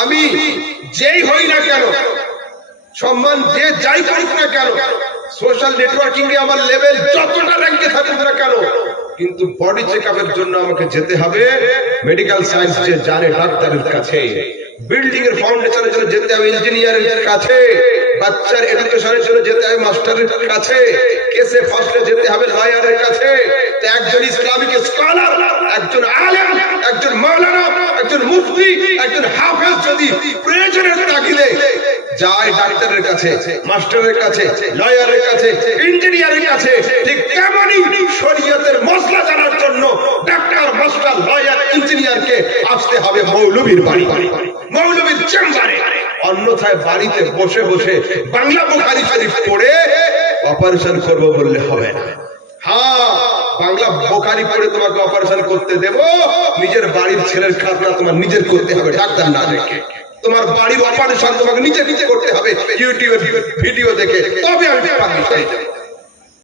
আমি যেই হই না কেন, সম্মান যে যাই করুক না কেন, সোশ্যাল নেটওয়ার্কিং এ আমার লেভেল যতটা র্যাঙ্কে থাকুক না কেন, কিন্তু বডি চেকআপের জন্য আমাকে যেতে হবে মেডিকেল সায়েন্স যে জানে ডাক্তারের কাছে, বিল্ডিং এর ফাউন্ডেশনের জন্য যেতে হবে ইঞ্জিনিয়ারের কাছে, বাচ্চার এডুকেশনের জন্য যেতে হবে মাস্টারের কাছে, কেসে ফাঁসলে যেতে হবে লয়ারের কাছে। তো একজন ইসলামিক স্কলার, একজন আলেম, একজন মাওলানা, একজন মুফতি, একজন হাফেজ যদি প্রয়োজনের তাগিদে যায় ডাক্তারের কাছে, মাস্টারের কাছে, লয়ারের কাছে, ইঞ্জিনিয়ারের কাছে, ঠিক তেমনি শরীয়তের মসলা জানার জন্য ডাক্তার, মাস্টার, লয়ার, ইঞ্জিনিয়ারকে আসতে হবে মৌলভীর বাড়ি, মৌলভীর চেম্বারে। অন্যথায় বাড়িতে বসে বসে বাংলা বুখারী শরীফ পড়ে অপারেশন করবো বললে হবে না। হ্যাঁ, বাংলা বুখারী পড়ে তোমাকে অপারেশন করতে দেব, নিজের বাড়ির ছেলের খাতনা তোমার নিজের করতে হবে, ডাক্তার না দেখে। তোমার বাড়ির অপারেশন তোমাকে নিজে নিজে করতে হবে ইউটিউবের ভিডিও দেখে, তবে আমি পাবলিশ হয়ে যাব।